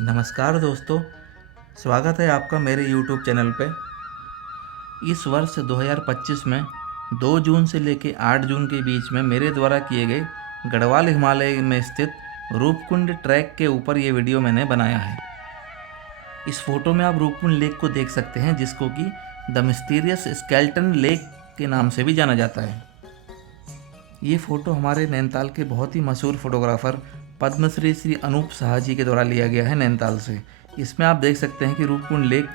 नमस्कार दोस्तों, स्वागत है आपका मेरे YouTube चैनल पे। इस वर्ष 2025 में 2 जून से लेकर 8 जून के बीच में मेरे द्वारा किए गए गढ़वाल हिमालय में स्थित रूपकुंड ट्रैक के ऊपर ये वीडियो मैंने बनाया है। इस फोटो में आप रूपकुंड लेक को देख सकते हैं, जिसको कि द मिस्टीरियस स्केल्टन लेक के नाम से भी जाना जाता है। ये फ़ोटो हमारे नैनीताल के बहुत ही मशहूर फोटोग्राफ़र पद्मश्री श्री अनूप साहा जी के द्वारा लिया गया है नैनीताल से। इसमें आप देख सकते हैं कि रूपकुंड लेक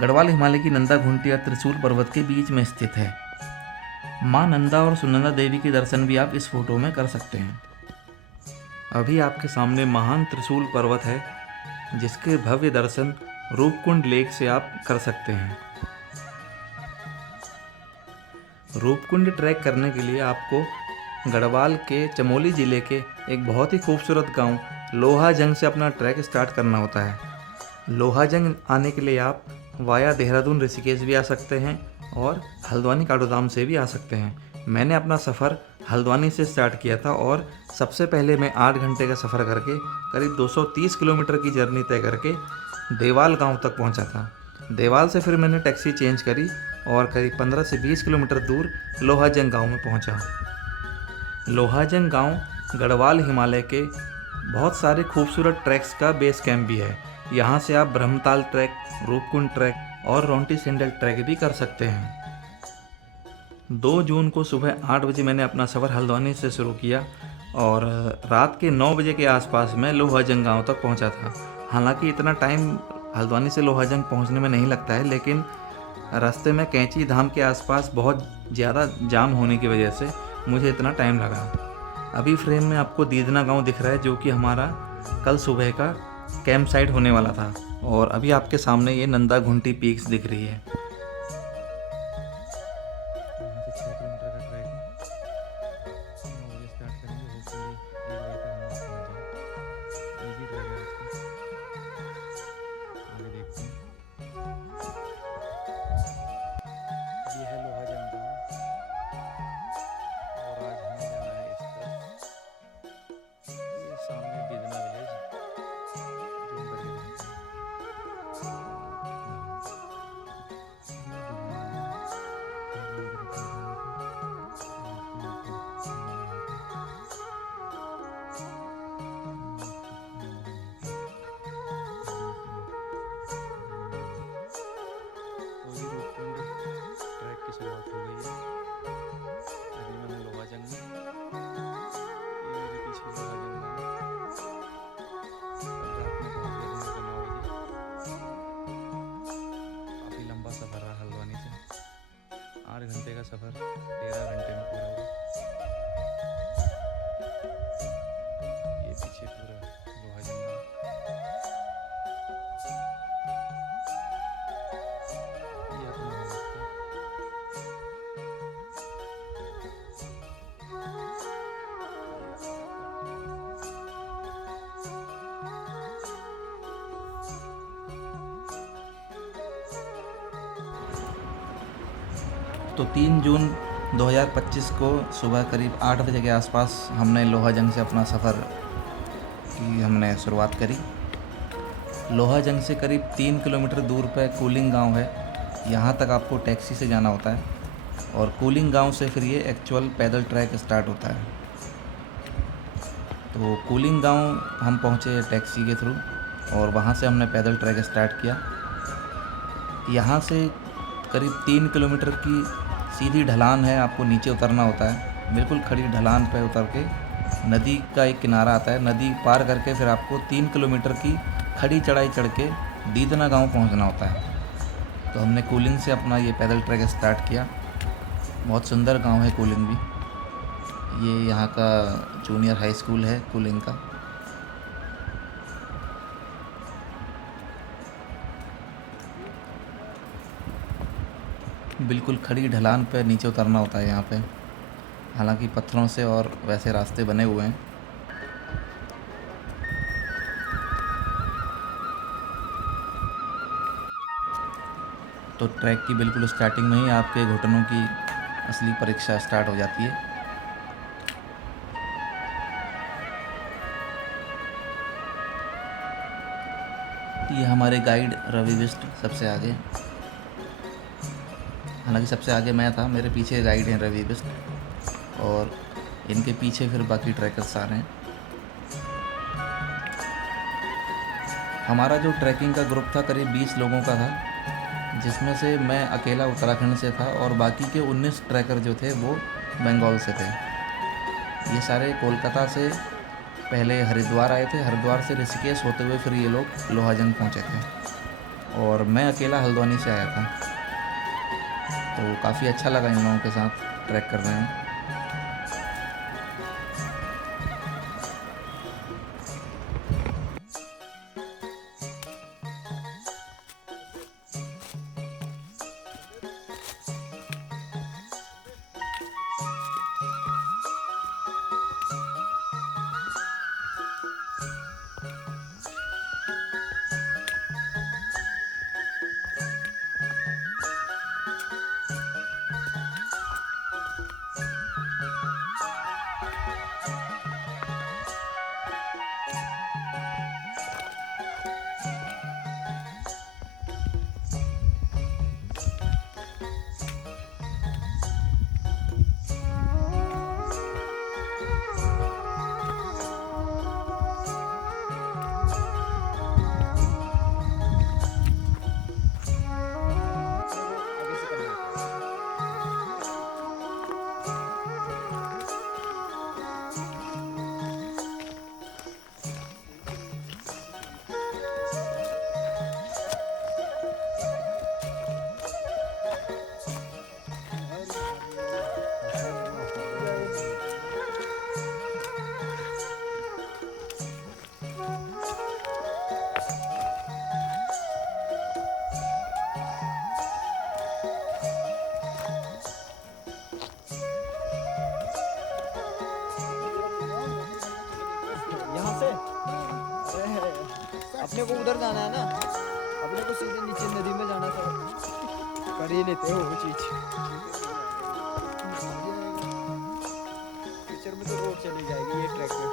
गढ़वाल हिमालय की नंदा घुंटी या त्रिशूल पर्वत के बीच में स्थित है। माँ नंदा और सुनंदा देवी के दर्शन भी आप इस फोटो में कर सकते हैं। अभी आपके सामने महान त्रिशूल पर्वत है, जिसके भव्य दर्शन रूपकुंड लेक से आप कर सकते हैं। रूपकुंड ट्रैक करने के लिए आपको गढ़वाल के चमोली ज़िले के एक बहुत ही खूबसूरत गांव लोहाजंग से अपना ट्रैक स्टार्ट करना होता है। लोहाजंग आने के लिए आप वाया देहरादून ऋषिकेश भी आ सकते हैं और हल्द्वानी काठगोदाम से भी आ सकते हैं। मैंने अपना सफ़र हल्द्वानी से स्टार्ट किया था और सबसे पहले मैं 8 घंटे का सफ़र करके करीब 230 किलोमीटर की जर्नी तय करके देवाल गाँव तक पहुँचा था। देवाल से फिर मैंने टैक्सी चेंज करी और करीब 15 से 20 किलोमीटर दूर लोहाजंग गाँव में पहुँचा। लोहाजंग गांव गढ़वाल हिमालय के बहुत सारे खूबसूरत ट्रैक्स का बेस कैंप भी है। यहाँ से आप ब्रह्मताल ट्रैक, रूपकुंड ट्रैक और रोंटी सेंडल ट्रैक भी कर सकते हैं। 2 जून को सुबह 8 बजे मैंने अपना सफ़र हल्द्वानी से शुरू किया और रात के 9 बजे के आसपास मैं लोहाजंग गांव तक पहुंचा था। हालांकि इतना टाइम हल्द्वानी से लोहाजंग पहुंचने में नहीं लगता है, लेकिन रास्ते में कैंची धाम के आसपास बहुत ज़्यादा जाम होने की वजह से मुझे इतना टाइम लगा। अभी फ्रेम में आपको दीदना गांव दिख रहा है, जो कि हमारा कल सुबह का कैंप साइट होने वाला था। और अभी आपके सामने ये नंदा घुंटी पीक्स दिख रही है। यहाँ से 6 किलोमीटर का ट्रैक है। 9 बजे स्टार्ट करेंगे, होपफुली 1 बजे तक हम वहाँ पहुँच जाएँ। इजी ट्रैक है आज का, आगे देखते हैं। ये है लोहाजंग गाँव और आज हमें जाना है इस तरफ। ये सामने दीदना विलेज, जूम करके दिखाता हूँ। तो ये रूपकुंड ट्रैक की शुरुआत हो गई है। अभी मैं हूँ लोहाजंग में। ये मेरे पीछे लोहाजंग गाँव। कल रात में पहुँच गया था मैं 9 बजे। काफ़ी लंबा सफ़र रहा हल्द्वानी से। 8 घंटे का सफ़र 13 घंटे में पूरा हुआ। ये पीछे पूरा लोहाजंग गाँव। ये अपना है रास्ता। तो 3 जून 2025 को सुबह करीब 8 बजे के आसपास हमने लोहाजंग से अपना सफ़र की हमने शुरुआत करी। लोहाजंग से करीब 3 किलोमीटर दूर पर कूलिंग गांव है। यहाँ तक आपको टैक्सी से जाना होता है और कूलिंग गांव से फिर ये एक्चुअल पैदल ट्रैक स्टार्ट होता है। तो कूलिंग गांव हम पहुँचे टैक्सी के थ्रू और वहाँ से हमने पैदल ट्रैक स्टार्ट किया। यहाँ से करीब 3 किलोमीटर की सीधी ढलान है, आपको नीचे उतरना होता है। बिल्कुल खड़ी ढलान पर उतर के नदी का एक किनारा आता है, नदी पार करके फिर आपको 3 किलोमीटर की खड़ी चढ़ाई चढ़ के दीदना गांव पहुंचना होता है। तो हमने कूलिंग से अपना ये पैदल ट्रैक स्टार्ट किया। बहुत सुंदर गांव है कूलिंग भी। ये यहाँ का जूनियर हाई स्कूल है कूलिंग का। बिल्कुल खड़ी ढलान पे नीचे उतरना होता है यहाँ पे। हालांकि पत्थरों से और वैसे रास्ते बने हुए हैं। तो ट्रैक की बिल्कुल स्टार्टिंग में ही आपके घुटनों की असली परीक्षा स्टार्ट हो जाती है। ये हमारे गाइड रवि बिष्ट सबसे आगे, हालांकि सबसे आगे मैं था, मेरे पीछे गाइड हैं रवि बिष्ट, और इनके पीछे फिर बाकी ट्रैकर्स आ रहे हैं। हमारा जो ट्रैकिंग का ग्रुप था करीब 20 लोगों का था, जिसमें से मैं अकेला उत्तराखंड से था और बाकी के 19 ट्रैकर जो थे वो बंगाल से थे। ये सारे कोलकाता से पहले हरिद्वार आए थे, हरिद्वार से ऋषिकेश होते हुए फिर ये लोग लोहाजंग पहुँचे थे और मैं अकेला हल्द्वानी से आया था। तो काफ़ी अच्छा लगा इन लोगों के साथ ट्रैक करने में। यहाँ से अपने को उधर जाना है ना, अपने को सीधे नीचे नदी में जाना था। कर ही लेते हो वो चीज। फ्यूचर में तो रोड चली जाएगी ये ट्रैक पे।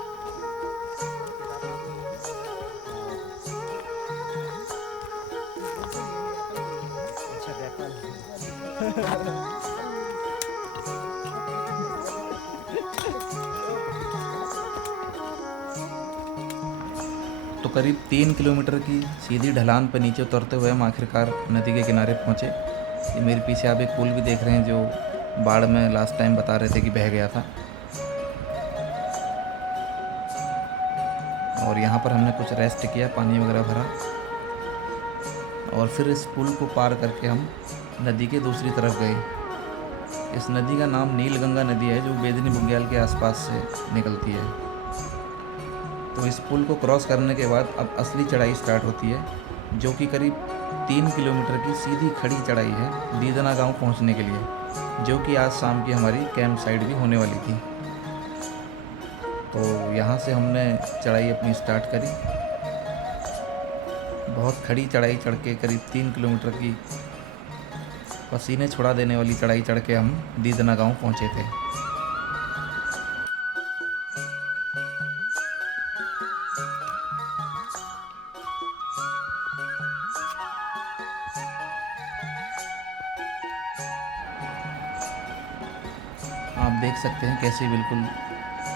अच्छा रहता तो करीब 3 किलोमीटर की सीधी ढलान पर नीचे उतरते हुए हम आखिरकार नदी के किनारे पहुँचे। ये मेरे पीछे आप एक पुल भी देख रहे हैं जो बाढ़ में लास्ट टाइम बता रहे थे कि बह गया था, और यहाँ पर हमने कुछ रेस्ट किया, पानी वगैरह भरा, और फिर इस पुल को पार करके हम नदी के दूसरी तरफ गए। इस नदी का नाम नीलगंगा नदी है जो बेदनी बुग्याल के आसपास से निकलती है। तो इस पुल को क्रॉस करने के बाद अब असली चढ़ाई स्टार्ट होती है, जो कि करीब 3 किलोमीटर की सीधी खड़ी चढ़ाई है दीदना गांव पहुंचने के लिए, जो कि आज शाम की हमारी कैंप साइट भी होने वाली थी। तो यहाँ से हमने चढ़ाई अपनी स्टार्ट करी। बहुत खड़ी चढ़ाई चढ़ के करीब 3 किलोमीटर की पसीने छुड़ा देने वाली चढ़ाई चढ़ के हम दीदना गांव पहुँचे थे। आप देख सकते हैं कैसे बिल्कुल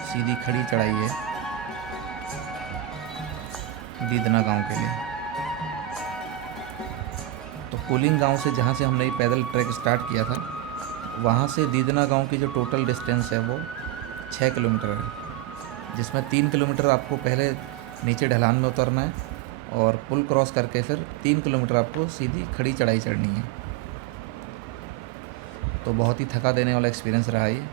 सीधी खड़ी चढ़ाई है दीदना गांव के लिए। तो कुलिंग गांव से, जहां से हमने ये पैदल ट्रैक स्टार्ट किया था, वहां से दीदना गांव की जो टोटल डिस्टेंस है वो 6 किलोमीटर है, जिसमें 3 किलोमीटर आपको पहले नीचे ढलान में उतरना है और पुल क्रॉस करके फिर 3 किलोमीटर आपको सीधी खड़ी चढ़ाई चढ़नी है। तो बहुत ही थका देने वाला एक्सपीरियंस रहा ये।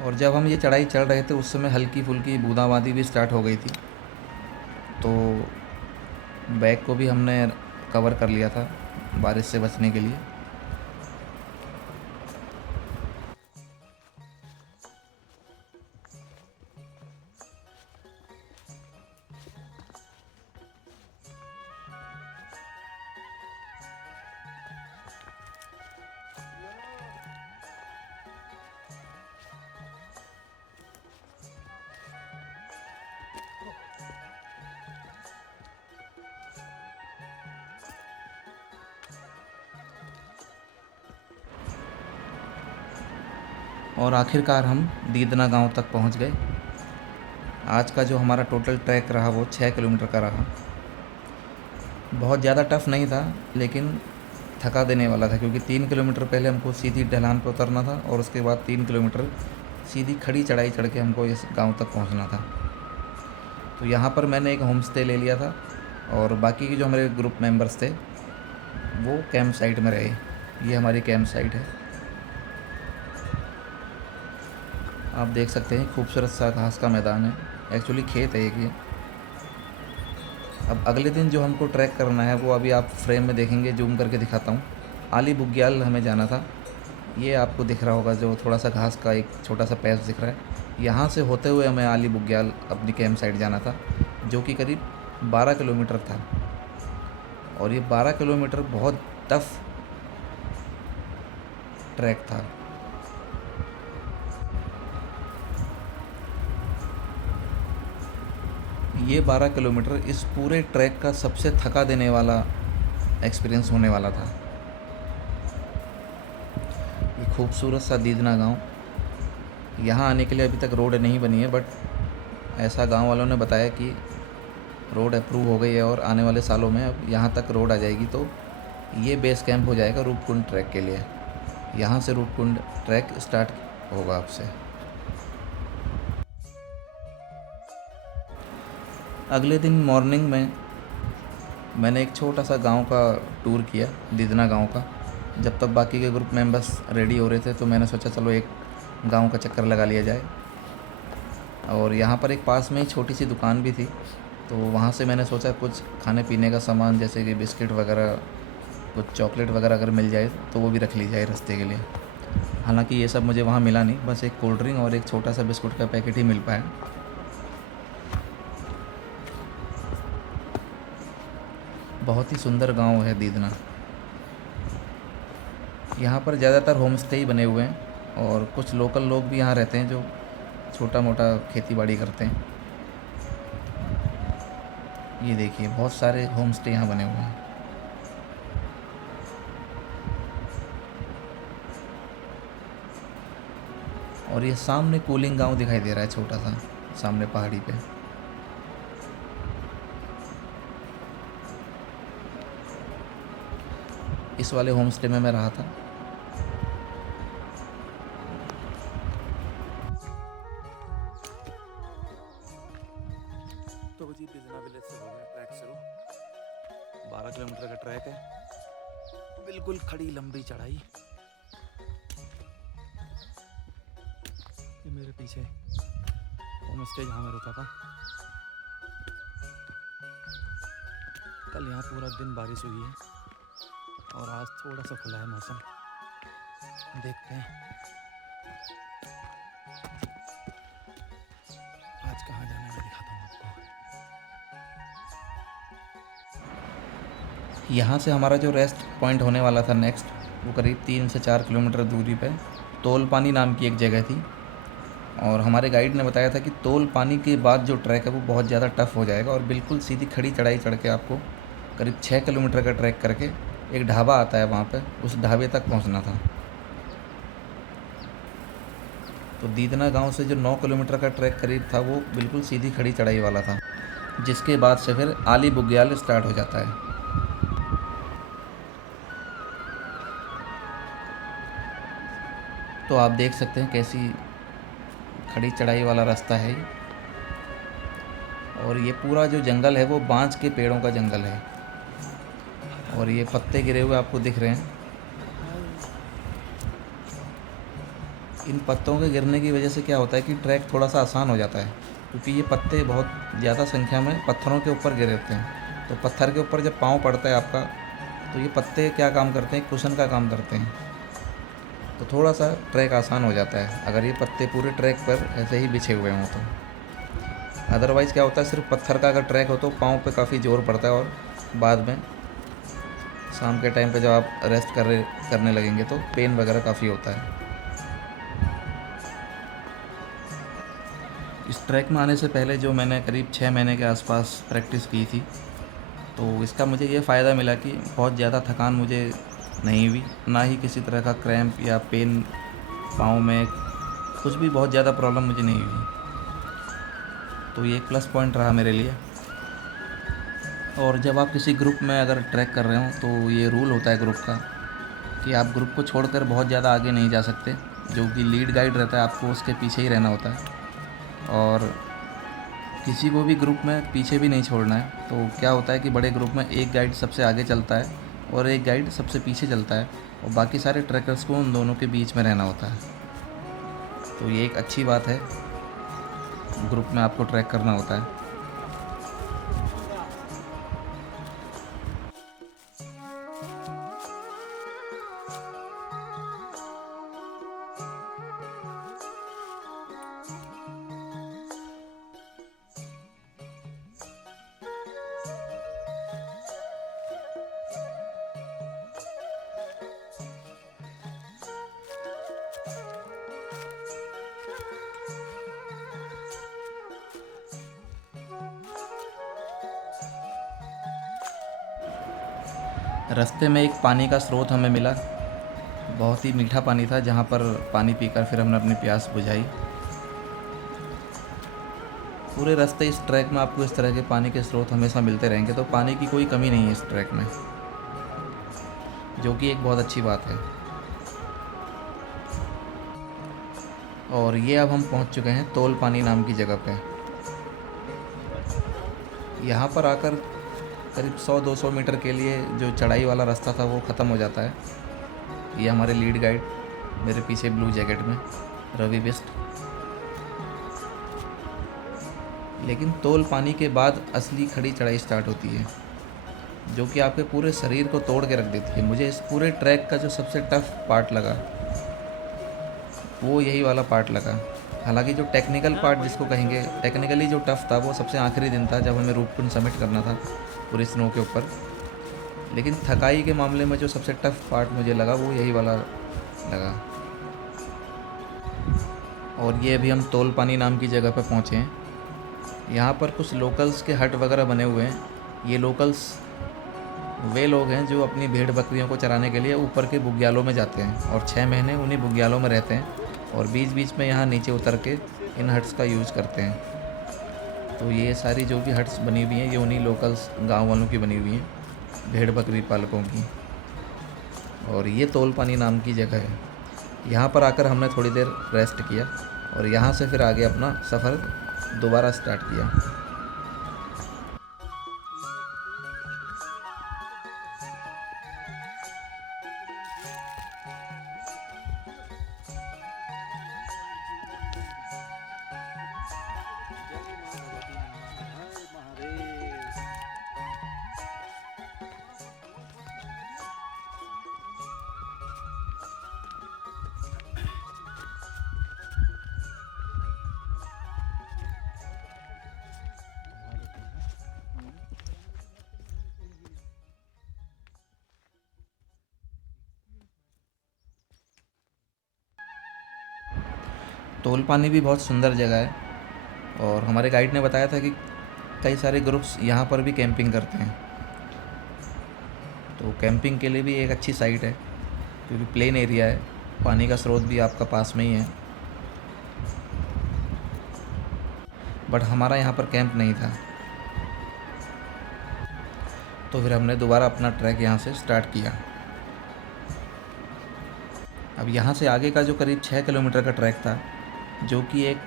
और जब हम ये चढ़ाई चढ़ रहे थे उस समय हल्की फुल्की बूंदाबांदी भी स्टार्ट हो गई थी, तो बैग को भी हमने कवर कर लिया था बारिश से बचने के लिए। और आखिरकार हम दीदना गांव तक पहुंच गए। आज का जो हमारा टोटल ट्रैक रहा वो 6 किलोमीटर का रहा। बहुत ज़्यादा टफ़ नहीं था, लेकिन थका देने वाला था, क्योंकि 3 किलोमीटर पहले हमको सीधी ढलान पर उतरना था और उसके बाद 3 किलोमीटर सीधी खड़ी चढ़ाई चढ़ के हमको इस गांव तक पहुंचना था। तो यहाँ पर मैंने एक होम स्टे ले लिया था और बाकी के जो हमारे ग्रुप मेंबर्स थे वो कैंप साइट में रहे। ये हमारी कैंप साइट है। आप देख सकते हैं खूबसूरत सा घास का मैदान है, एक्चुअली खेत है एक ये। अब अगले दिन जो हमको ट्रैक करना है वो अभी आप फ्रेम में देखेंगे, जूम करके दिखाता हूँ। आली बुग्याल हमें जाना था। ये आपको दिख रहा होगा, जो थोड़ा सा घास का एक छोटा सा पैच दिख रहा है। यहाँ से होते हुए हमें आली बुग्याल अपनी कैंप साइट जाना था, जो कि करीब 12 किलोमीटर था। और ये 12 किलोमीटर बहुत टफ ट्रैक था। ये 12 किलोमीटर इस पूरे ट्रैक का सबसे थका देने वाला एक्सपीरियंस होने वाला था। ये खूबसूरत सा दीदना गांव, यहाँ आने के लिए अभी तक रोड नहीं बनी है, बट ऐसा गांव वालों ने बताया कि रोड अप्रूव हो गई है और आने वाले सालों में अब यहाँ तक रोड आ जाएगी, तो ये बेस कैंप हो जाएगा रूपकुंड ट्रैक के लिए। यहाँ से रूपकुंड ट्रैक स्टार्ट होगा आपसे। अगले दिन मॉर्निंग में मैंने एक छोटा सा गांव का टूर किया, दीदना गांव का। जब तक बाकी के ग्रुप मेंबर्स रेडी हो रहे थे तो मैंने सोचा चलो एक गांव का चक्कर लगा लिया जाए। और यहाँ पर एक पास में ही छोटी सी दुकान भी थी, तो वहाँ से मैंने सोचा कुछ खाने पीने का सामान जैसे कि बिस्किट वगैरह, कुछ चॉकलेट वगैरह अगर मिल जाए तो वो भी रख ली जाए रास्ते के लिए। हालांकि ये सब मुझे वहाँ मिला नहीं, बस एक कोल्ड ड्रिंक और एक छोटा सा बिस्कुट का पैकेट ही मिल पाया। बहुत ही सुंदर गांव है दीदना। यहाँ पर ज़्यादातर होम स्टे ही बने हुए हैं और कुछ लोकल लोग भी यहाँ रहते हैं जो छोटा मोटा खेती बाड़ी करते हैं। ये देखिए बहुत सारे होम स्टे यहाँ बने हुए हैं। और ये सामने कूलिंग गांव दिखाई दे रहा है, छोटा सा सामने पहाड़ी पे। इस वाले होम स्टे में मैं रहा था। तो जी दीदना विलेज से हो गया ट्रैक शुरू। 12 किलोमीटर का ट्रैक है, बिल्कुल खड़ी लंबी चढ़ाई। ये मेरे पीछे होम स्टे जहाँ मैं रुका था। कल यहाँ पूरा दिन बारिश हुई है और आज थोड़ा सा खुला है मौसम। देखते हैं आज कहाँ जाना है, मैं दिखाता हूँ आपको। यहाँ से हमारा जो रेस्ट पॉइंट होने वाला था नेक्स्ट, वो करीब 3 से 4 किलोमीटर दूरी पे तोल पानी नाम की एक जगह थी। और हमारे गाइड ने बताया था कि तोल पानी के बाद जो ट्रैक है वो बहुत ज़्यादा टफ़ हो जाएगा और बिल्कुल सीधी खड़ी चढ़ाई चढ़ के आपको करीब 6 किलोमीटर का ट्रैक करके एक ढाबा आता है वहाँ पे, उस ढाबे तक पहुँचना था। तो दीदना गांव से जो 9 किलोमीटर का ट्रैक करीब था वो बिल्कुल सीधी खड़ी चढ़ाई वाला था, जिसके बाद से फिर आली बुग्याल स्टार्ट हो जाता है। तो आप देख सकते हैं कैसी खड़ी चढ़ाई वाला रास्ता है। और ये पूरा जो जंगल है वो बांज के पेड़ों का जंगल है और ये पत्ते गिरे हुए आपको दिख रहे हैं। इन पत्तों के गिरने की वजह से क्या होता है कि ट्रैक थोड़ा सा आसान हो जाता है, क्योंकि ये पत्ते बहुत ज़्यादा संख्या में पत्थरों के ऊपर गिरे होते हैं। तो पत्थर के ऊपर जब पाँव पड़ता है आपका, तो ये पत्ते क्या काम करते हैं, कुशन का काम करते हैं। तो थोड़ा सा ट्रैक आसान हो जाता है अगर ये पत्ते पूरे ट्रैक पर ऐसे ही बिछे हुए हों तो। अदरवाइज़ क्या होता है, सिर्फ पत्थर का अगर ट्रैक हो तो पाँव पे काफ़ी जोर पड़ता है और बाद में शाम के टाइम पे जब आप रेस्ट करने लगेंगे तो पेन वगैरह काफ़ी होता है। इस ट्रैक में आने से पहले जो मैंने करीब 6 महीने के आसपास प्रैक्टिस की थी, तो इसका मुझे ये फ़ायदा मिला कि बहुत ज़्यादा थकान मुझे नहीं हुई, ना ही किसी तरह का क्रैम्प या पेन पाँव में कुछ भी बहुत ज़्यादा प्रॉब्लम मुझे नहीं हुई, तो ये एक प्लस पॉइंट रहा मेरे लिए। और जब आप किसी ग्रुप में अगर ट्रैक कर रहे हो तो ये रूल होता है ग्रुप का कि आप ग्रुप को छोड़कर बहुत ज़्यादा आगे नहीं जा सकते। जो कि लीड गाइड रहता है आपको उसके पीछे ही रहना होता है, और किसी को भी ग्रुप में पीछे भी नहीं छोड़ना है। तो क्या होता है कि बड़े ग्रुप में एक गाइड सबसे आगे चलता है और एक गाइड सबसे पीछे चलता है, और बाकी सारे ट्रैकर्स को उन दोनों के बीच में रहना होता है। तो ये एक अच्छी बात है, ग्रुप में आपको ट्रैक करना होता है। रास्ते में एक पानी का स्रोत हमें मिला, बहुत ही मीठा पानी था, जहाँ पर पानी पीकर फिर हमने अपनी प्यास बुझाई। पूरे रास्ते इस ट्रैक में आपको इस तरह के पानी के स्रोत हमेशा मिलते रहेंगे, तो पानी की कोई कमी नहीं है इस ट्रैक में, जो कि एक बहुत अच्छी बात है। और ये अब हम पहुंच चुके हैं तोल पानी नाम की जगह पे। यहाँ पर आकर करीब 100-200 मीटर के लिए जो चढ़ाई वाला रास्ता था वो ख़त्म हो जाता है। ये हमारे लीड गाइड मेरे पीछे ब्लू जैकेट में, रवि बिस्ट। लेकिन तोल पानी के बाद असली खड़ी चढ़ाई स्टार्ट होती है, जो कि आपके पूरे शरीर को तोड़ के रख देती है। मुझे इस पूरे ट्रैक का जो सबसे टफ पार्ट लगा वो यही वाला पार्ट लगा। हालांकि जो टेक्निकल पार्ट जिसको कहेंगे, टेक्निकली जो टफ़ था वो सबसे आखिरी दिन था, जब हमें रूपकुंड सबमिट करना था पूरी स्नो के ऊपर। लेकिन थकाई के मामले में जो सबसे टफ पार्ट मुझे लगा वो यही वाला लगा। और ये अभी हम तोल पानी नाम की जगह पर पहुँचे हैं। यहाँ पर कुछ लोकल्स के हट वगैरह बने हुए हैं। ये लोकल्स वे लोग हैं जो अपनी भेड़ बकरियों को चराने के लिए ऊपर के बुग्यालों में जाते हैं और 6 महीने उन्हीं बुग्यालों में रहते हैं, और बीच बीच में यहाँ नीचे उतर के इन हट्स का यूज़ करते हैं। तो ये सारी जो भी हट्स बनी हुई हैं ये उन्हीं लोकल्स गांव वालों की बनी हुई हैं, भेड़ बकरी पालकों की। और ये तोल पानी नाम की जगह है। यहाँ पर आकर हमने थोड़ी देर रेस्ट किया और यहाँ से फिर आगे अपना सफ़र दोबारा स्टार्ट किया। तोल पानी भी बहुत सुंदर जगह है, और हमारे गाइड ने बताया था कि कई सारे ग्रुप्स यहाँ पर भी कैंपिंग करते हैं। तो कैंपिंग के लिए भी एक अच्छी साइट है, क्योंकि प्लेन एरिया है, पानी का स्रोत भी आपका पास में ही है। बट हमारा यहाँ पर कैंप नहीं था, तो फिर हमने दोबारा अपना ट्रैक यहाँ से स्टार्ट किया। अब यहाँ से आगे का जो करीब 6 किलोमीटर का ट्रैक था, जो कि एक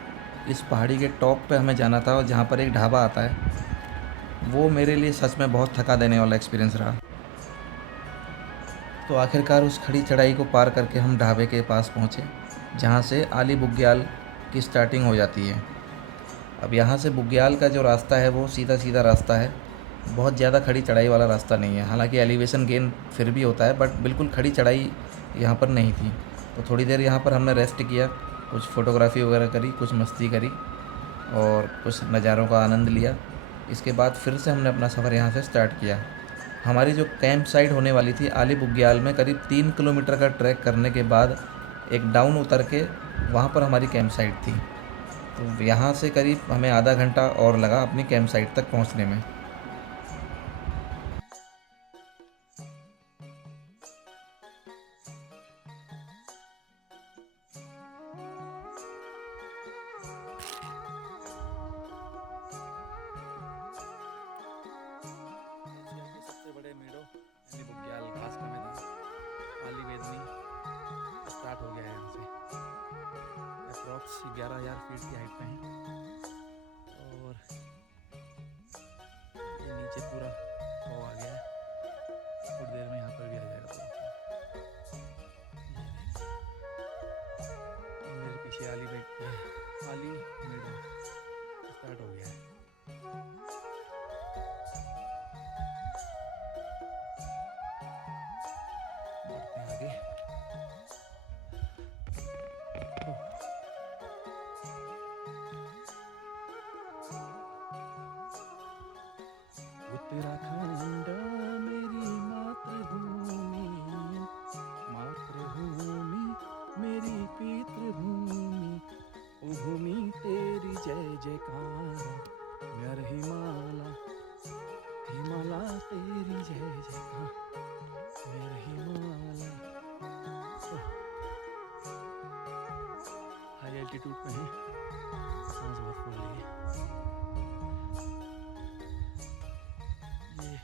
इस पहाड़ी के टॉप पे हमें जाना था और जहाँ पर एक ढाबा आता है, वो मेरे लिए सच में बहुत थका देने वाला एक्सपीरियंस रहा। तो आखिरकार उस खड़ी चढ़ाई को पार करके हम ढाबे के पास पहुँचे, जहाँ से आली बुग्याल की स्टार्टिंग हो जाती है। अब यहाँ से बुग्याल का जो रास्ता है वो सीधा सीधा रास्ता है, बहुत ज़्यादा खड़ी चढ़ाई वाला रास्ता नहीं है। हालांकि एलिवेशन गेन फिर भी होता है, बट बिल्कुल खड़ी चढ़ाई यहाँ पर नहीं थी। तो थोड़ी देर यहाँ पर हमने रेस्ट किया, कुछ फ़ोटोग्राफी वगैरह करी, कुछ मस्ती करी और कुछ नज़ारों का आनंद लिया। इसके बाद फिर से हमने अपना सफ़र यहाँ से स्टार्ट किया। हमारी जो कैंप साइट होने वाली थी आली बुग्याल में, करीब 3 किलोमीटर का ट्रैक करने के बाद एक डाउन उतर के वहाँ पर हमारी कैंप साइट थी। तो यहाँ से करीब हमें आधा घंटा और लगा अपनी कैंप साइट तक पहुँचने में। 11,000 फीट की हाइट पे हैं और ये नीचे पूरा फॉग आ गया है। थोड़ी देर में यहाँ पर भी आ जाएगा पूरा fog। ये मेरे पीछे आली मेडो स्टार्ट हो गया है। बढ़ते हैं आगे। उत्तराखंड मेरी मातृभूमि, मातृभूमि मेरी पितृभूमि, ओ भूमि तेरी जय जयकार, मेर हिमालय हिमालय तेरी जय जयकार, मेर हिमालय। हाई एल्टीट्यूड पे हैं, सांस बहुत फूल रही है। ये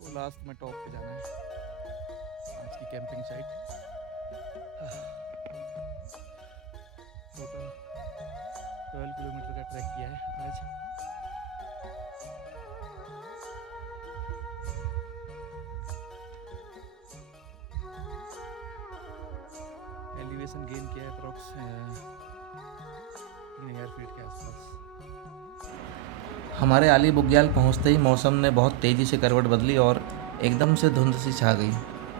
वो लास्ट में टॉप पे जाना है आज की कैंपिंग साइट। टोटल 12 किलोमीटर का ट्रैक किया है आज। एलिवेशन गेन किया है अप्रॉक्स 3,000 फीट के आसपास। हमारे आली बुग्याल पहुंचते ही मौसम ने बहुत तेज़ी से करवट बदली और एकदम से धुंध सी छा गई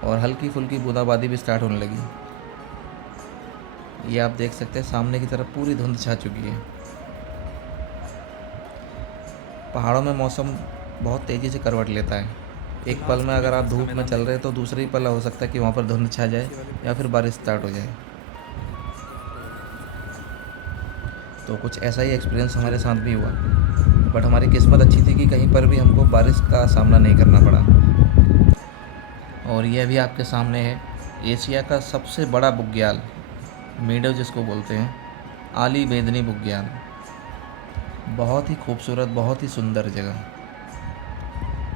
और हल्की फुल्की बूंदाबांदी भी स्टार्ट होने लगी। ये आप देख सकते हैं सामने की तरफ पूरी धुंध छा चुकी है। पहाड़ों में मौसम बहुत तेज़ी से करवट लेता है। एक पल में अगर आप धूप में चल रहे हैं तो दूसरे ही पल हो सकता है कि वहाँ पर धुंध छा जाए या फिर बारिश स्टार्ट हो जाए। तो कुछ ऐसा ही एक्सपीरियंस हमारे साथ भी हुआ, बट हमारी किस्मत अच्छी थी कि कहीं पर भी हमको बारिश का सामना नहीं करना पड़ा। और यह भी आपके सामने है एशिया का सबसे बड़ा बुग्याल, मेडो जिसको बोलते हैं, आली बेदनी बुग्याल। बहुत ही खूबसूरत, बहुत ही सुंदर जगह।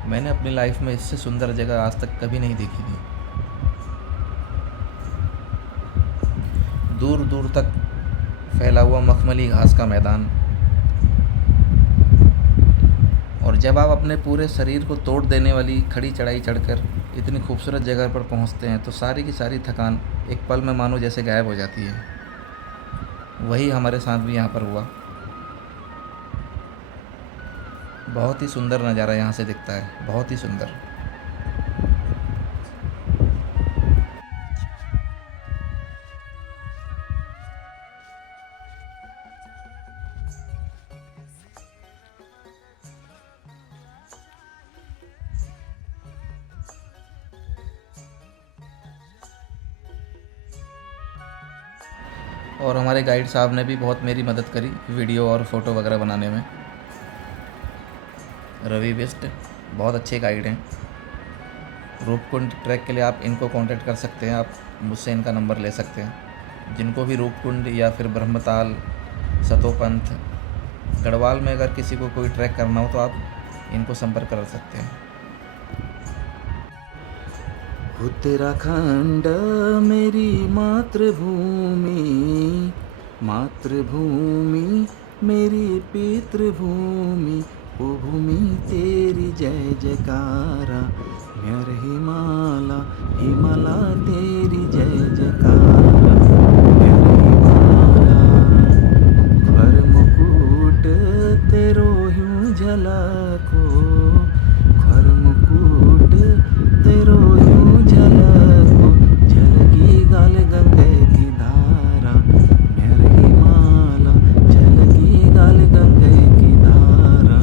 मैंने अपनी लाइफ में इससे सुंदर जगह आज तक कभी नहीं देखी थी। दूर दूर तक फैला हुआ मखमली घास का मैदान, और जब आप अपने पूरे शरीर को तोड़ देने वाली खड़ी चढ़ाई चढ़कर इतनी खूबसूरत जगह पर पहुंचते हैं तो सारी की सारी थकान एक पल में मानो जैसे गायब हो जाती है। वही हमारे साथ भी यहाँ पर हुआ। बहुत ही सुंदर नज़ारा यहाँ से दिखता है, बहुत ही सुंदर। और हमारे गाइड साहब ने भी बहुत मेरी मदद करी वीडियो और फ़ोटो वगैरह बनाने में। रवि बिस्ट बहुत अच्छे गाइड हैं। रूपकुंड ट्रैक के लिए आप इनको कांटेक्ट कर सकते हैं, आप मुझसे इनका नंबर ले सकते हैं। जिनको भी रूपकुंड या फिर ब्रह्मताल, सतोपंथ, गढ़वाल में अगर किसी को कोई ट्रैक करना हो तो आप इनको संपर्क कर सकते हैं। उत्तराखंड मेरी मातृभूमि, मातृभूमि मेरी पितृभूमि, ओ भूमि तेरी जय जयकारा, मेर हिमालय हिमालय तेरी जय जयकारा, मेर हिमालय। खर मुकुट तेरो यूं झलको, खर मुकुट तेरो यूं झलको, झलकी गाल गंगे की धारा, मेर हिमालय, झलकी गाल गंगे की धारा,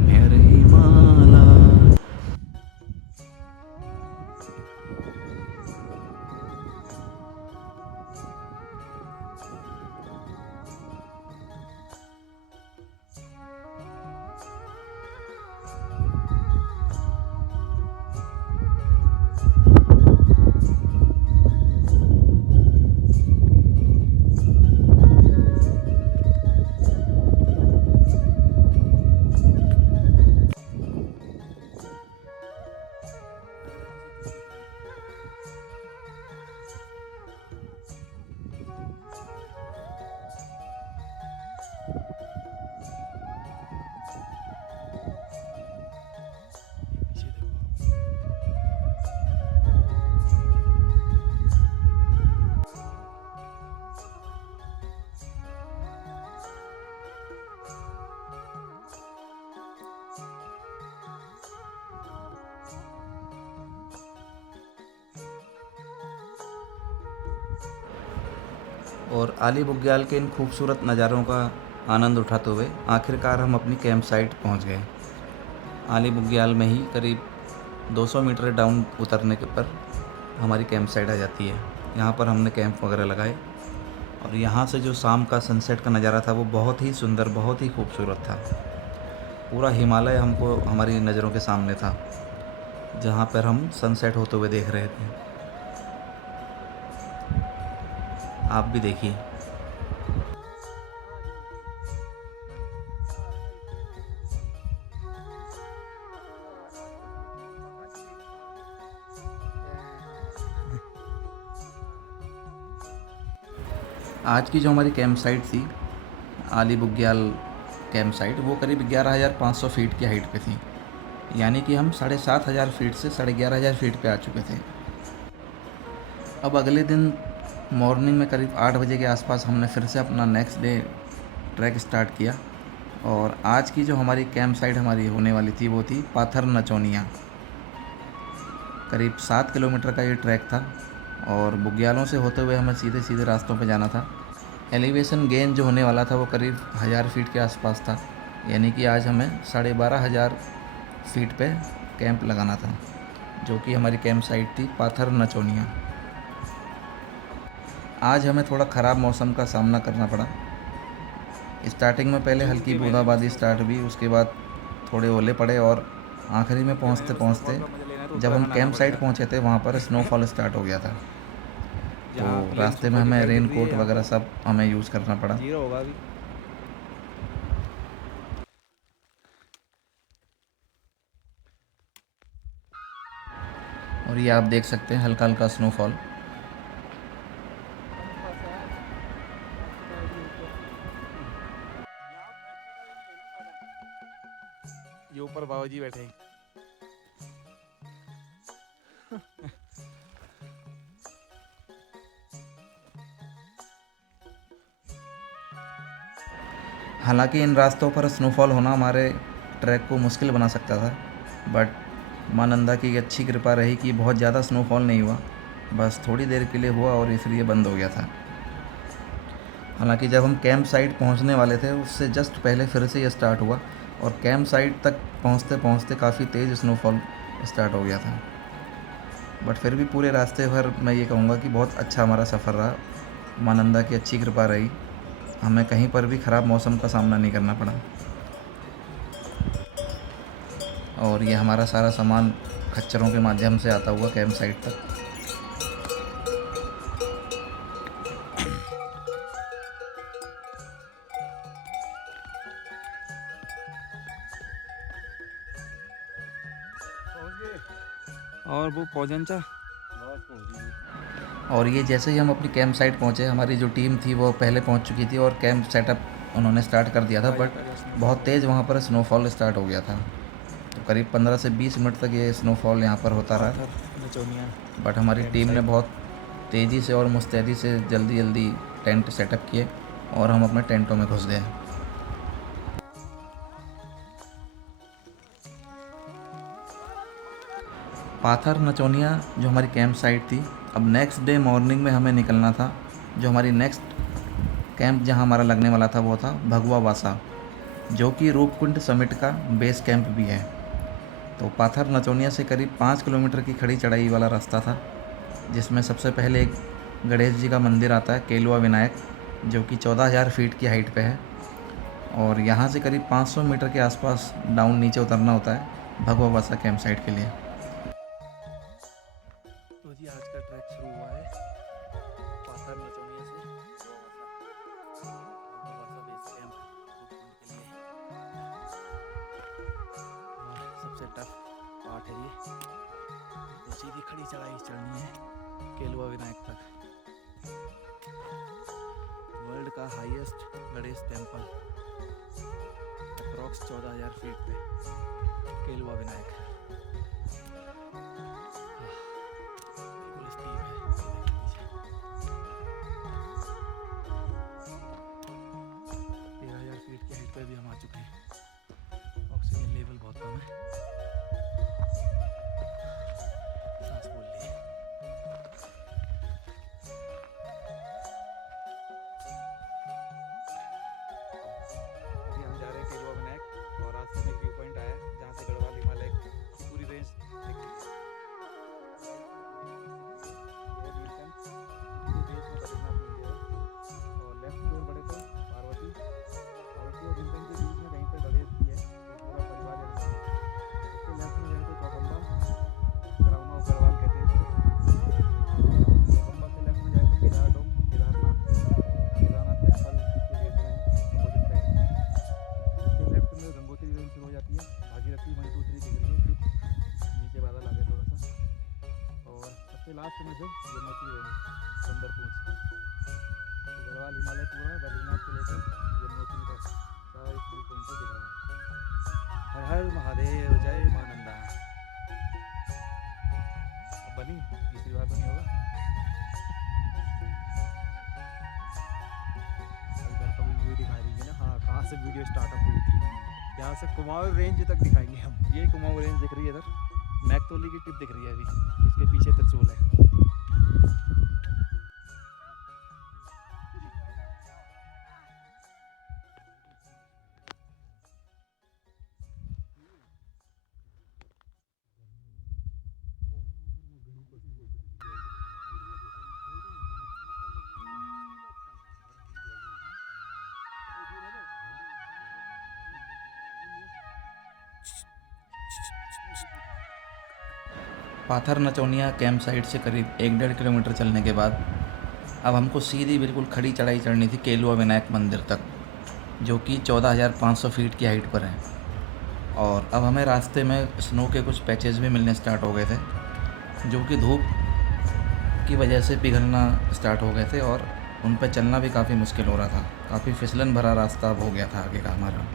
मेर हिमालय। और आली बुग्याल के इन खूबसूरत नज़ारों का आनंद उठाते हुए आखिरकार हम अपनी कैंप साइट पहुँच गए। आली बुग्याल में ही करीब 200 मीटर डाउन उतरने के पर हमारी कैंप साइट आ जाती है। यहाँ पर हमने कैंप वगैरह लगाए और यहाँ से जो शाम का सनसेट का नज़ारा था वो बहुत ही सुंदर, बहुत ही खूबसूरत था। पूरा हिमालय हमको हमारी नज़रों के सामने था, जहाँ पर हम सनसेट होते हुए देख रहे थे। आप भी देखिए। आज की जो हमारी कैंप साइट थी, आली बुग्याल कैंप साइट, वो करीब 11,500 फीट की हाइट पे थी। यानी कि हम 7,500 फीट से 11,500 फीट पे आ चुके थे। अब अगले दिन मॉर्निंग में करीब 8 बजे के आसपास हमने फिर से अपना नेक्स्ट डे ट्रैक स्टार्ट किया। और आज की जो हमारी कैंप साइट हमारी होने वाली थी वो थी पाथर नचोनिया। करीब 7 किलोमीटर का ये ट्रैक था और बुग्यालों से होते हुए हमें सीधे सीधे रास्तों पे जाना था। एलिवेशन गेन जो होने वाला था वो करीब 1000 फीट के आसपास था। यानी कि आज हमें 12,500 फीट पे कैंप लगाना था, जो कि हमारी कैंप साइट थी पाथर नचोनिया। आज हमें थोड़ा ख़राब मौसम का सामना करना पड़ा। स्टार्टिंग में पहले हल्की बूंदाबांदी स्टार्ट हुई, उसके बाद थोड़े ओले पड़े और आखिरी में पहुंचते पहुंचते जब हम कैंप साइट पहुंचे थे वहां पर स्नोफॉल स्टार्ट हो गया था। तो रास्ते में हमें रेन कोट वगैरह सब हमें यूज़ करना पड़ा। जीरो होगा अभी। और ये आप देख सकते हैं हल्का हल्का स्नोफॉल। ये ऊपर बाबा जी बैठे हैं। हालांकि इन रास्तों पर स्नोफॉल होना हमारे ट्रैक को मुश्किल बना सकता था, बट माँ नंदा की अच्छी कृपा रही कि बहुत ज़्यादा स्नोफॉल नहीं हुआ, बस थोड़ी देर के लिए हुआ और इसलिए बंद हो गया था। हालांकि जब हम कैंप साइट पहुंचने वाले थे उससे जस्ट पहले फिर से ये स्टार्ट हुआ और कैंप साइट तक पहुंचते पहुंचते काफ़ी तेज़ स्नोफॉल स्टार्ट हो गया था। बट फिर भी पूरे रास्ते भर मैं ये कहूँगा कि बहुत अच्छा हमारा सफ़र रहा। माँ नंदा की अच्छी कृपा रही, हमें कहीं पर भी ख़राब मौसम का सामना नहीं करना पड़ा। और ये हमारा सारा सामान खच्चरों के माध्यम से आता हुआ कैंप साइट तक। और वो पौजंचा और ये जैसे ही हम अपनी कैंप साइट पहुँचे, हमारी जो टीम थी वो पहले पहुँच चुकी थी और कैंप सेटअप उन्होंने स्टार्ट कर दिया था, बट बहुत तेज़ वहाँ पर स्नोफॉल स्टार्ट हो गया था। तो करीब 15 से 20 मिनट तक ये स्नोफॉल यहाँ पर होता रहा, बट हमारी टीम ने बहुत तेज़ी से और मुस्तैदी से जल्दी जल्दी टेंट सेटअप किए और हम अपने टेंटों में घुस गए। पाथर नचोनिया जो हमारी कैंप साइट थी, अब नेक्स्ट डे मॉर्निंग में हमें निकलना था। जो हमारी नेक्स्ट कैंप जहां हमारा लगने वाला था वो था भगवा वासा, जो कि रूपकुंड समिट का बेस कैंप भी है। तो पाथर नचोनिया से करीब 5 किलोमीटर की खड़ी चढ़ाई वाला रास्ता था, जिसमें सबसे पहले एक गणेश जी का मंदिर आता है, केलुआ विनायक, जो कि 14,000 फीट की हाइट पे है। और यहाँ से करीब 500 मीटर के आसपास डाउन नीचे उतरना होता है भगवा वासा कैंप साइट के लिए। तो जी आज का ट्रैक शुरू हुआ है पाथर नचोनिया से भगवासा बेस कैंप रूपकुंड के लिए। और सबसे टफ पार्ट है ये, तो सीधी खड़ी चढ़ाई चढ़नी है केलुआ विनायक तक। वर्ल्ड का highest Ganesh temple, approx 14,000 feet पे केलुआ विनायक। बिल्कुल स्टीप है, ये देखो पीछे 13,000 फीट की हाइट पे भी हम आ चुके हैं। ऑक्सीजन लेवल बहुत कम है, सांस फूल ली। से यमुनोत्री रेंज सुंदरपूर तो गढ़वाल हिमालय पूरा बद्रीनाथ से लेकर यमुनोत्री तक सारा इस व्यू पॉइंट से दिख रहा है। हर हर महादेव, जय मानंदा। अब बनी तीसरी बार बनी होगा। इधर का भी व्यू दिखा देंगे ना। हाँ, कहाँ से वीडियो स्टार्टअप हुई थी, यहाँ से कुमाऊं रेंज तक दिखाएंगे हम। ये कुमाऊं रेंज दिख रही है इधर, मैकतोली की टिप दिख रही है अभी, इसके पीछे त्रिशूल है। पाथर नचौनिया कैंप साइट से करीब 1-1.5 किलोमीटर चलने के बाद अब हमको सीधी बिल्कुल खड़ी चढ़ाई चढ़नी थी केलुआ विनायक मंदिर तक, जो कि 14,500 फीट की हाइट पर है। और अब हमें रास्ते में स्नो के कुछ पैचेस भी मिलने स्टार्ट हो गए थे, जो कि धूप की वजह से पिघलना स्टार्ट हो गए थे और उन पर चलना भी काफ़ी मुश्किल हो रहा था। काफ़ी फिसलन भरा रास्ता अब हो गया था आगे का हमारा।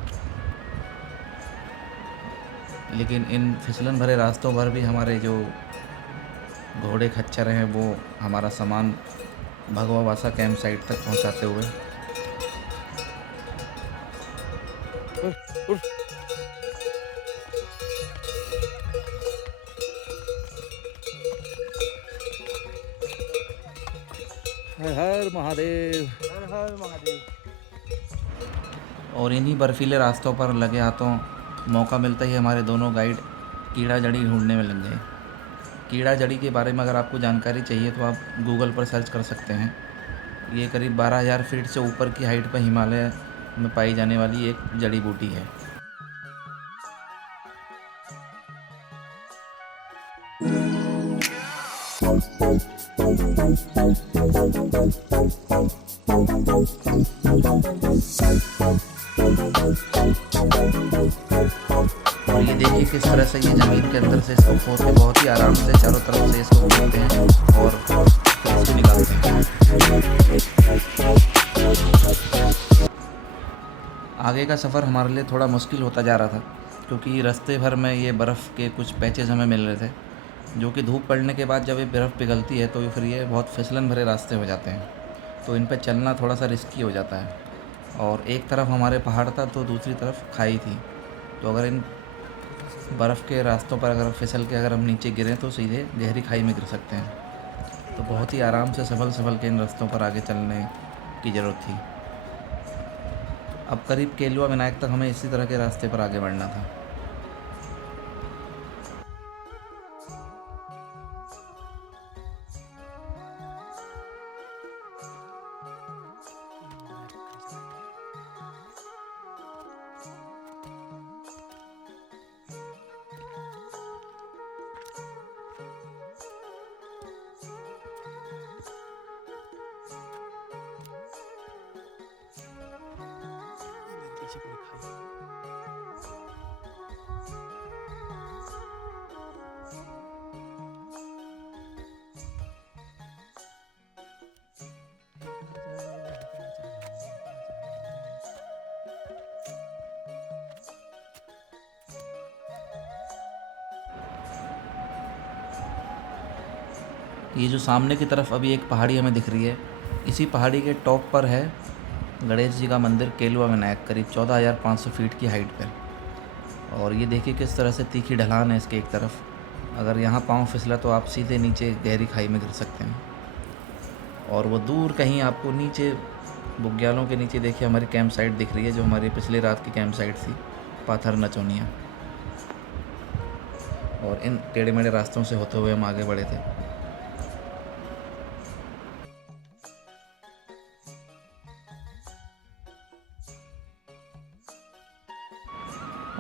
लेकिन इन फिसलन भरे रास्तों पर भी हमारे जो घोड़े खच्चर हैं वो हमारा सामान भगवा वासा कैंप साइट तक पहुंचाते हुए हर हर महादेव, हर हर महादेव। और इन्हीं बर्फीले रास्तों पर लगे हाथों मौका मिलता ही हमारे दोनों गाइड कीड़ा जड़ी ढूंढने में लग गए। कीड़ा जड़ी के बारे में अगर आपको जानकारी चाहिए तो आप गूगल पर सर्च कर सकते हैं। ये करीब 12,000 फीट से ऊपर की हाइट पर हिमालय में पाई जाने वाली एक जड़ी बूटी है। और ये देखिए किस तरह से ये ज़मीन के अंदर से इसको खोद के बहुत ही आराम से चारों तरफ से इसको खोदते हैं और फिर इसको निकालते हैं। आगे का सफ़र हमारे लिए थोड़ा मुश्किल होता जा रहा था, क्योंकि रास्ते भर में ये बर्फ़ के कुछ पैचेस हमें मिल रहे थे, जो कि धूप पड़ने के बाद जब ये बर्फ़ पिघलती है तो फिर ये बहुत फिसलन भरे रास्ते हो जाते हैं, तो इन पर चलना थोड़ा सा रिस्की हो जाता है। और एक तरफ हमारे पहाड़ था तो दूसरी तरफ खाई थी, तो अगर इन बर्फ़ के रास्तों पर अगर फिसल के अगर हम नीचे गिरें तो सीधे गहरी खाई में गिर सकते हैं। तो बहुत ही आराम से संभल के इन रास्तों पर आगे चलने की ज़रूरत थी। अब करीब केलुआ विनायक तक हमें इसी तरह के रास्ते पर आगे बढ़ना था। पीछे पूरी खाई। ये जो सामने की तरफ अभी एक पहाड़ी हमें दिख रही है, इसी पहाड़ी के टॉप पर है गणेश जी का मंदिर केलुआ विनायक, करीब 14,500 फीट की हाइट पर। और ये देखिए किस तरह से तीखी ढलान है इसके एक तरफ। अगर यहाँ पाँव फिसला तो आप सीधे नीचे गहरी खाई में गिर सकते हैं। और वो दूर कहीं आपको नीचे बुग्यालों के नीचे देखिए हमारी कैंप साइट दिख रही है, जो हमारी पिछली रात की कैंप साइट थी, पाथर नचौनिया। और इन टेढ़े मेढ़े रास्तों से होते हुए हम आगे बढ़े थे।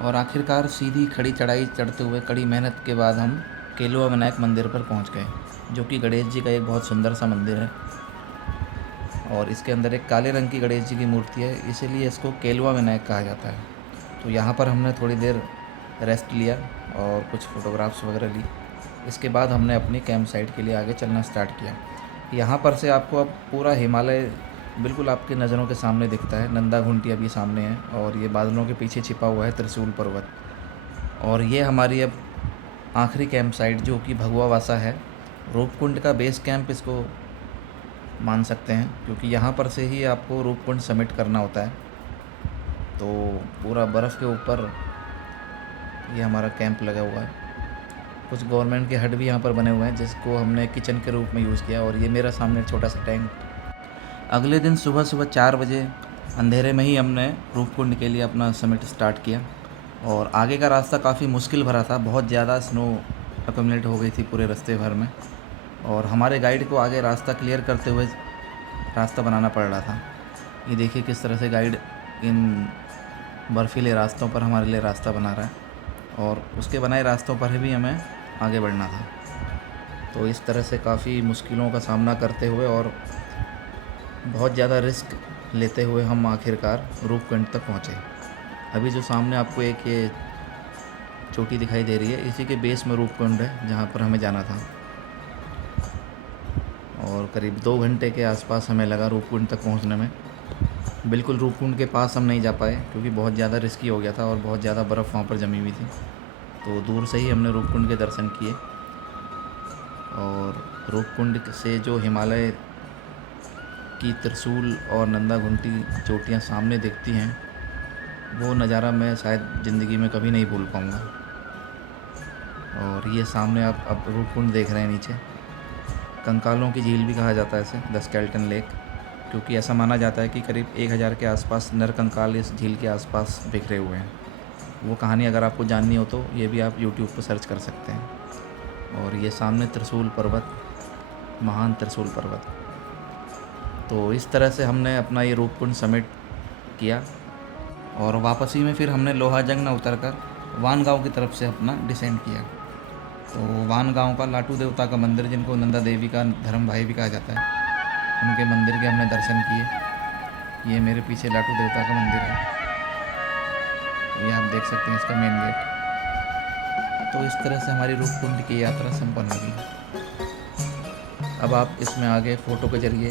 और आखिरकार सीधी खड़ी चढ़ाई चढ़ते हुए कड़ी मेहनत के बाद हम केलुआ विनायक मंदिर पर पहुंच गए, जो कि गणेश जी का एक बहुत सुंदर सा मंदिर है। और इसके अंदर एक काले रंग की गणेश जी की मूर्ति है, इसीलिए इसको केलुआ विनायक कहा जाता है। तो यहाँ पर हमने थोड़ी देर रेस्ट लिया और कुछ फ़ोटोग्राफ्स वगैरह ली। इसके बाद हमने अपनी कैंप साइट के लिए आगे चलना स्टार्ट किया। यहाँ पर से आपको अब पूरा हिमालय बिल्कुल आपकी नज़रों के सामने दिखता है। नंदा घुंटी अभी सामने है और ये बादलों के पीछे छिपा हुआ है त्रिशूल पर्वत। और ये हमारी अब आखिरी कैंप साइट जो कि भगवावासा है, रूपकुंड का बेस कैंप इसको मान सकते हैं, क्योंकि यहाँ पर से ही आपको रूपकुंड समिट करना होता है। तो पूरा बर्फ़ के ऊपर ये हमारा कैंप लगा हुआ है। कुछ गवर्नमेंट के हट भी यहाँ पर बने हुए हैं जिसको हमने किचन के रूप में यूज़ किया। और ये मेरा सामने छोटा सा टैंक। अगले दिन सुबह 4 बजे अंधेरे में ही हमने रूपकुंड के लिए अपना समिट स्टार्ट किया। और आगे का रास्ता काफ़ी मुश्किल भरा था, बहुत ज़्यादा स्नो अक्यूमुलेट हो गई थी पूरे रास्ते भर में। और हमारे गाइड को आगे रास्ता क्लियर करते हुए रास्ता बनाना पड़ रहा था। ये देखिए किस तरह से गाइड इन बर्फीले रास्तों पर हमारे लिए रास्ता बना रहा है और उसके बनाए रास्तों पर भी हमें आगे बढ़ना था। तो इस तरह से काफ़ी मुश्किलों का सामना करते हुए और बहुत ज़्यादा रिस्क लेते हुए हम आखिरकार रूपकुंड तक पहुँचे। अभी जो सामने आपको एक ये चोटी दिखाई दे रही है, इसी के बेस में रूपकुंड है जहाँ पर हमें जाना था। और करीब 2 घंटे के आसपास हमें लगा रूपकुंड तक पहुँचने में। बिल्कुल रूपकुंड के पास हम नहीं जा पाए क्योंकि बहुत ज़्यादा रिस्की हो गया था और बहुत ज़्यादा बर्फ़ वहाँ पर जमी हुई थी। तो दूर से ही हमने रूपकुंड के दर्शन किए। और रूपकुंड से जो हिमालय की त्रिशूल और नंदा घुंटी चोटियाँ सामने दिखती हैं, वो नज़ारा मैं शायद ज़िंदगी में कभी नहीं भूल पाऊँगा। और ये सामने आप अब रूपकुंड देख रहे हैं नीचे। कंकालों की झील भी कहा जाता है इसे, द स्केलेटन लेक, क्योंकि ऐसा माना जाता है कि करीब 1000 के आसपास नर कंकाल इस झील के आसपास बिखरे हुए हैं। वो कहानी अगर आपको जाननी हो तो ये भी आप यूट्यूब पर सर्च कर सकते हैं। और ये सामने त्रिशूल पर्वत, महान त्रिशूल पर्वत। तो इस तरह से हमने अपना ये रूपकुंड समिट किया। और वापसी में फिर हमने लोहाजंग न उतरकर वान गाँव की तरफ से अपना डिसेंड किया। तो वान गाँव का लाटू देवता का मंदिर, जिनको नंदा देवी का धर्म भाई भी कहा जाता है, उनके मंदिर के हमने दर्शन किए। ये मेरे पीछे लाटू देवता का मंदिर है, ये आप देख सकते हैं इसका मेन गेट। तो इस तरह से हमारी रूपकुंड की यात्रा संपन्न हुई। अब आप इसमें आगे फ़ोटो के जरिए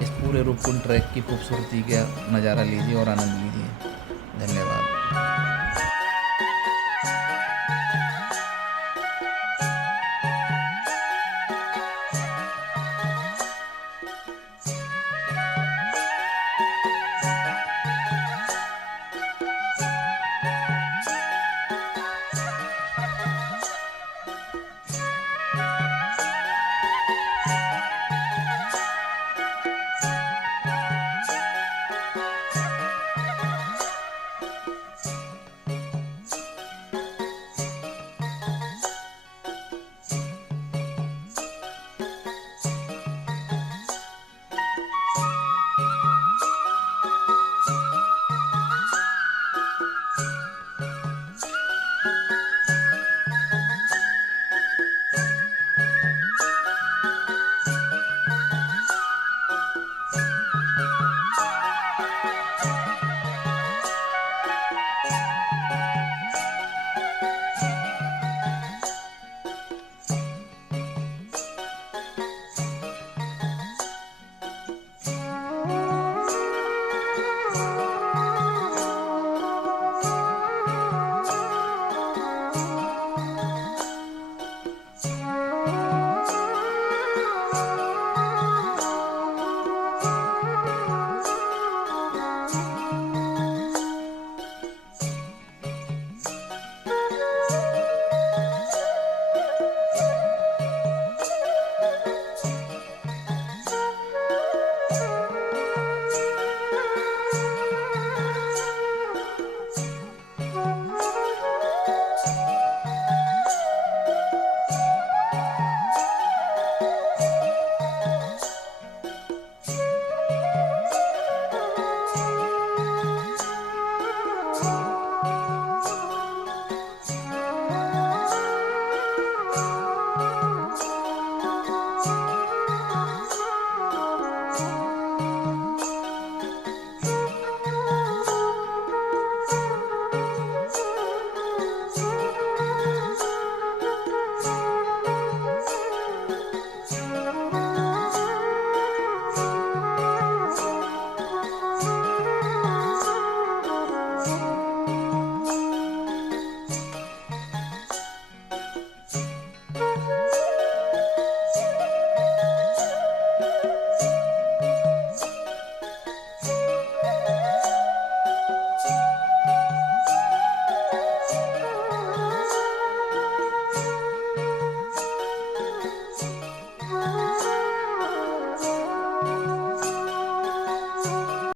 इस पूरे रूपकुंड ट्रैक की खूबसूरती का नज़ारा लीजिए और आनंद लीजिए। धन्यवाद।